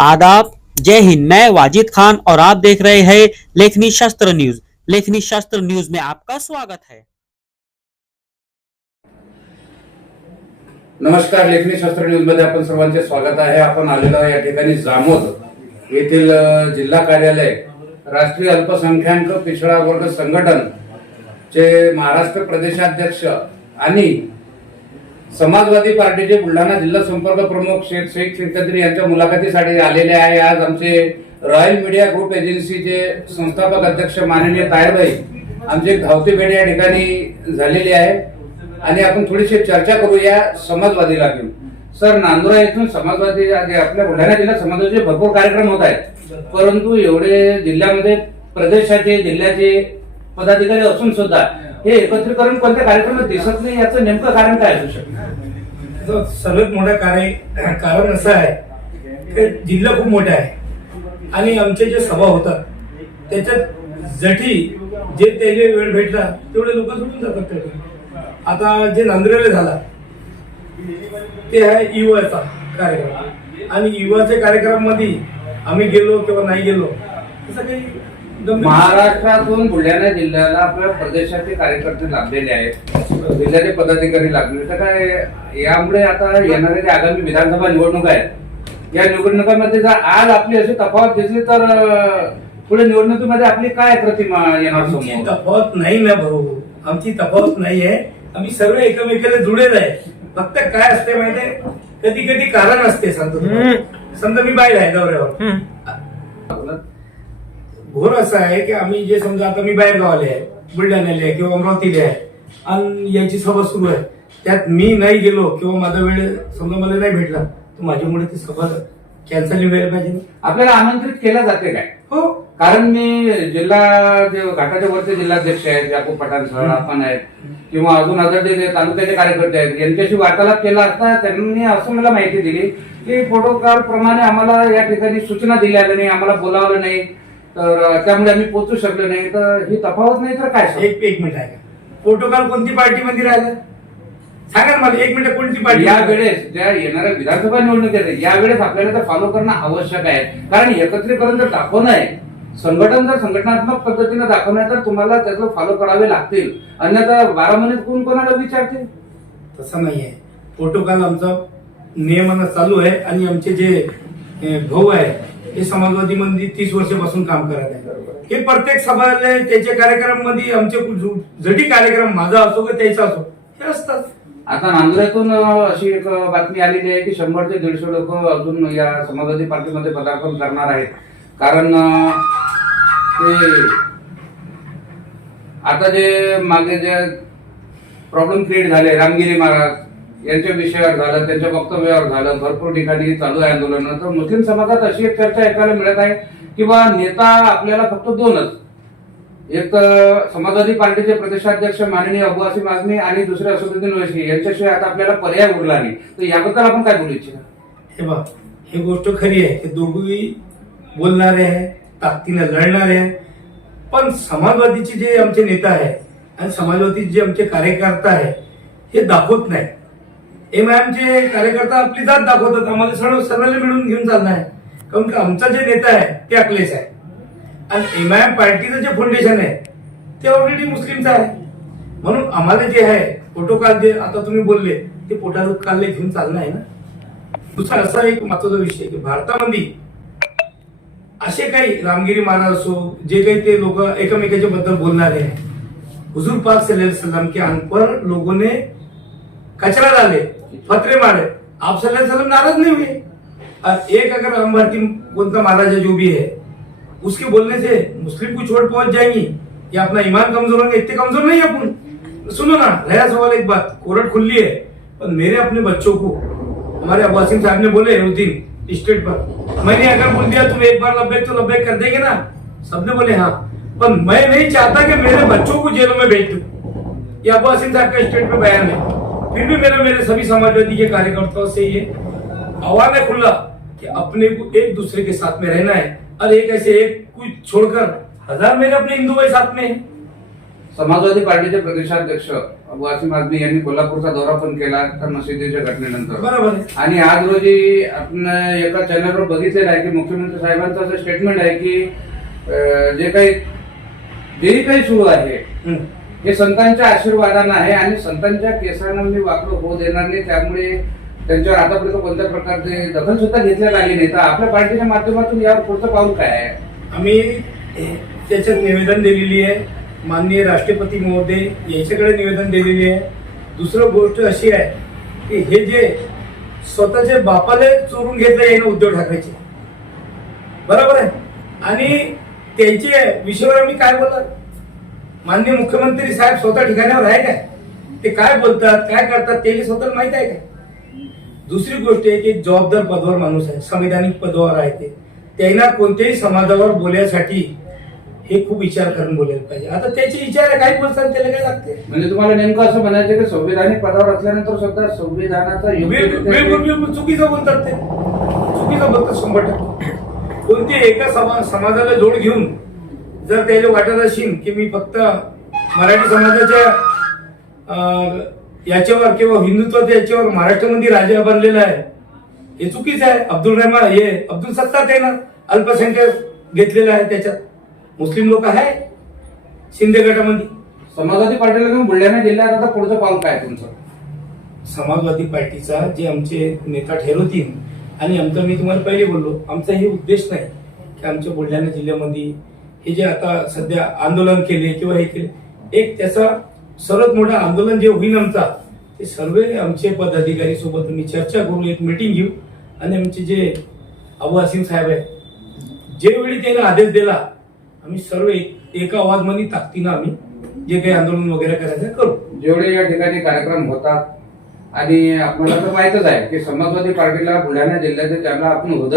आदाब। जय हिंद। मैं वाजिद खान और आप देख रहे हैं लेखनी शास्त्र न्यूज। लेखनी शास्त्र न्यूज में आपका स्वागत है। नमस्कार। लेखनी शास्त्र न्यूजमध्ये आपण सर्वांचे स्वागत आहे. आपण आलेलो या ठिकाणी जामोद येथील जिल्हा कार्यालय राष्ट्रीय अल्पसंख्याक पिछडा वर्ग संघटन चे महाराष्ट्र प्रदेशाध्यक्ष आणि समाजवादी पार्टीचे बुलढाणा जिल्हा संपर्क प्रमुख शेख शेख शेखतरी यांच्या मुलाखतीसाठी आलेले आहे. आज आमचे रॉयल मीडिया ग्रुप एजन्सीचे संस्थापक अध्यक्ष माननीय तायरबाई आमची एक धावती भेट या ठिकाणी झालेली आहे. आणि आपण थोडीशी चर्चा करूया समाजवादीला घेऊन. सर नांदुरा येथून समाजवादी आपल्या बुलढाणा जिल्ह्यात समाजवादीचे भरपूर कार्यक्रम होत आहेत. परंतु एवढे जिल्ह्यामध्ये प्रदेशाचे जिल्ह्याचे पदाधिकारी असून सुद्धा हे एकत्रीकरण कोणत्या कार्यक्रमात दिसत नाही याचं नेमकं कारण काय असू शकतं? सर्वात मोठं कार्य कारण असं आहे की जिल्हा खूप मोठा आहे. आणि आमचे जे सभा होतात त्याच्यात जठी जे त्याने वेळ भेटला तेवढे लोक सुटून जातात त्यातून. आता जे नांदरेला झाला ते आहे युवाचा कार्यक्रम. आणि युवाच्या कार्यक्रमामध्ये आम्ही गेलो किंवा नाही गेलो असं काही महाराष्ट्रातून बुलढाणा जिल्ह्याला आपल्या प्रदेशाचे कार्यकर्ते लाभलेले आहेत. जिल्ह्याचे पदाधिकारी लागले तर काय यामुळे आता येणाऱ्या ज्या आगामी विधानसभा निवडणूक आहेत या निवडणुकांमध्ये जर आज आपली अशी तफावत दिसली तर पुढे निवडणुकीमध्ये आपली काय प्रतिमा येणार समोर? तफावत नाही ना भाऊ. आमची तफावत नाही आहे. आम्ही सर्व एकमेकाला जुळेल आहे. फक्त काय असते माहितीये कधी कधी कारण असते सांगतो. समजा मी बाहेर आहे दौऱ्यावर. घोर असं आहे की आम्ही जे समजा आता मी बाहेर गावाले आहे बुलढाण्याला आहे किंवा अमरावतीला आहे आणि याची सभा सुरू आहे. त्यात मी नाही गेलो किंवा माझा वेळ समजा मला नाही भेटला तर माझ्यामुळे ती सभा कॅन्सल व्हायला पाहिजे. आपल्याला आमंत्रित केलं जाते काय? हो. कारण मी जिल्हा जे घाटाच्या वरचे जिल्हाध्यक्ष आहेत याकूब पठाण सर आपण आहेत किंवा अजून अदर जे तालुक्याचे कार्यकर्ते आहेत यांच्याशी वार्तालाप केला असता त्यांनी असं मला माहिती दिली की प्रोटोकॉल प्रमाणे आम्हाला या ठिकाणी सूचना दिल्या नाही आम्हाला बोलावलं नाही. तर त्यामुळे आम्ही पोहोचू शकलो नाही. तर ही तफावत नाही तर काय? एक एक मिनिट आहे प्रोटोकॉल कोणती पार्टी मध्ये राहिलं? सांगा ना मला एक मिनिट कोणती पार्टी या वेळेस ज्या येणाऱ्या विधानसभा निवडणुकीत आहेत, यावेळेस आपल्याला तर फॉलो करणं आवश्यक आहे. कारण एकत्रीकरण जर दाखवणं आहे संघटन जर संघटनात्मक पद्धतीने दाखवणं आहे तर तुम्हाला त्याचं फॉलो करावे लागतील. अन्यथा बारा महिन्यात कोण कोणाला विचारतील? तसं नाहीये. प्रोटोकॉल आमचा नियमानं चालू आहे आणि आमचे जे भाऊ आहे हे समाजवादी मध्ये तीस वर्षापासून काम करत आहे. हे प्रत्येक सभाले त्याच्या कार्यक्रममध्ये आमचे जु- जटी कार्यक्रम माझा असो का त्याचा असो हे असतात. आता नांदुऱ्यातून अशी एक बातमी आलेली आहे की शंभर ते दीडशे लोक अजून या समाजवादी पार्टीमध्ये पदार्पण करणार आहेत. कारण ते आता जे मागे जे प्रॉब्लेम क्रिएट झाले रामगिरी महाराज यांच्या विषयावर झालं त्यांच्या वक्तव्यावर झालं भरपूर ठिकाणी चालू आहे आंदोलन. तर मुस्लिम समाजात अशी एक चर्चा ऐकायला मिळत आहे की बा नेता आपल्याला फक्त दोनच. एक तर समाजवादी पार्टीचे प्रदेशाध्यक्ष माननीय अबू आसिम आझमी आणि दुसरे असदुद्दीन ओवैसी. यांच्याशिवाय आता आपल्याला पर्याय उरला नाही. तर याबद्दल आपण काय बोलू इच्छिता? हे बघ हे गोष्ट खरी आहे. हे दोघंही बोलणारे आहे ताकदीने लढणारे आहे पण समाजवादीचे जे आमचे नेता आहे आणि समाजवादीचे जे आमचे कार्यकर्ता आहे हे दाखवत नाही एम आय चे कार्यकर्ता आपली जात दाखवतात आम्हाला सर्व सर्वांना मिळून घेऊन चालणार आहे. कारण का आमचा जे नेता आहे ते अखिलेश आहे. आणि एम आय पार्टीचं जे फाउंडेशन आहे ते ऑलरेडी मुस्लिमचं आहे. म्हणून आम्हाला जे आहे प्रोटोकॉल जे आता तुम्ही बोलले ते पोटालोकालले घेऊन चालणं आहे ना? दुसरा असा एक महत्त्वाचा विषय की भारतामध्ये असे काही रामगिरी महाराज असो जे काही ते लोक एकमेकाच्या बद्दल बोलणारे हुजूर पाक सल्लल्लाहु अलैहि वसल्लम के लोगों ने कचरा डाले फतरे मारे। आप वसल्लम नाराज़ नहीं हुए? और एक अगर हम भारतीय कौन सा महाराजा जो भी है, उसके बोलने से मुस्लिम को छोड़ पहुँच जाएँगी, या अपना ईमान कमज़ोर होंगे? इतने कमज़ोर नहीं है अपन। सुनो ना नया सवाल एक बात, कोर्ट खुली है, पर मेरे अपने बच्चों को, हमारे अब्बासिम साहब ने बोले उस दिन, स्टेट पर, मैंने अगर बोल दिया तुम एक बार लब्बैक तो लब्बैक कर देंगे ना? सबने बोले हाँ। पर मैं नहीं चाहता कि मेरे बच्चों को जेलों में भेज दू। ये अब्बासिम साहब का स्टेट पे बयान है। फिर भी मेरे मेरे सभी समाजवादी के कार्यकर्ताओं से ये आह्वान है खुला कि अपने को एक दूसरे के साथ में रहना है। और एक ऐसे एक को छोड़कर हजार मेरे अपने हिंदू भाई साथ में हैं। समाजवादी पार्टीचे प्रदेशाध्यक्ष वासिम आझमी यांनी कोल्हापूरचा दौरा पण केला त्या मशिदीच्या घटनेनंतर. बरोबर आहे. आणि आज रोजी आपण एका चॅनलवर बघितलेलं आहे की मुख्यमंत्री साहेबांचं असं स्टेटमेंट आहे की अं, जे काही जेही काही सुरू आहे. हे संतांच्या आशीर्वादानं आहे आणि संतांच्या केसांना मी वाकडं होऊ देणार नाही. त्यामुळे त्यांच्यावर आतापर्यंत कोणत्या प्रकारचे दखल सुद्धा घेतल्या लागली नाही. तर आपल्या पार्टीच्या माध्यमातून यावर पुढचं पाऊल काय आहे? आम्ही त्याच्यात निवेदन दिलेली आहे. माननीय राष्ट्रपती महोदय यांच्याकडे निवेदन दिलेली आहे. दुसरं गोष्ट अशी आहे की हे जे स्वतःच्या बापाला चोरून घेतलं आहे ना उद्धव ठाकरेचे. बरोबर आहे? आणि त्यांची विषयावर आम्ही काय बोलत माननीय मुख्यमंत्री साहेब स्वतः ठिकाणावर आहे काय? ते काय बोलतात काय करतात ते स्वतःला माहीत आहे काय? दुसरी गोष्ट आहे की जबाबदार पदावर माणूस आहे संविधानिक पदावर आहे ते. त्यांना कोणत्याही समाजावर बोलण्यासाठी हे खूप विचार करून बोलायला पाहिजे. आता त्याचे विचार काही बोलतात त्याला काय लागते? म्हणजे तुम्हाला नेमकं असं म्हणायचं की संविधानिक पदावर असल्यानंतर सुद्धा संविधानाचा योग्य बिलकुल चुकीचं बोलतात ते. चुकीचं बोलतात शंभर टक्के. कोणते एका समा समाजाला जोड घेऊन जर त्याला वाटत असेल की मी फक्त मराठी समाजाच्या याच्यावर किंवा हिंदुत्वाच्या याच्यावर महाराष्ट्रामध्ये राजा बनलेला आहे हे चुकीचं आहे. अब्दुल रहमान हे अब्दुल सत्तार आहे ना अल्पसंख्याक घेतलेला आहे त्याच्यात. मुस्लिम लोक आहे शिंदे गटामध्ये. समाजवादी पार्टीला बुलढाणा जिल्ह्यात आता पुढचं पाऊल काय तुमचं? समाजवादी पार्टीचा जे आमचे नेता ठरवतील आणि आमचं मी तुम्हाला पहिले बोललो आमचा हे उद्देश नाही की आमच्या बुलढाणा जिल्ह्यामध्ये हे जे आता सध्या आंदोलन केले किंवा हे केले एक त्याचा सर्वात मोठं आंदोलन जे होईल आमचा ते सर्व आमचे पदाधिकारी सोबत आम्ही चर्चा करू एक मिटिंग घेऊ. आणि आमचे जे अबू हसीम साहेब आहे जे वेळी त्याने आदेश दिला आम्ही सर्व एका आवाजमध्ये ताकदीनं आम्ही जे काही आंदोलन वगैरे करायचं करू. जेवढे या ठिकाणी कार्यक्रम होतात आणि आपल्याला तर माहितच आहे की समाजवादी पार्टीला बुलढाणा जिल्ह्याचे त्याला आपण हृदय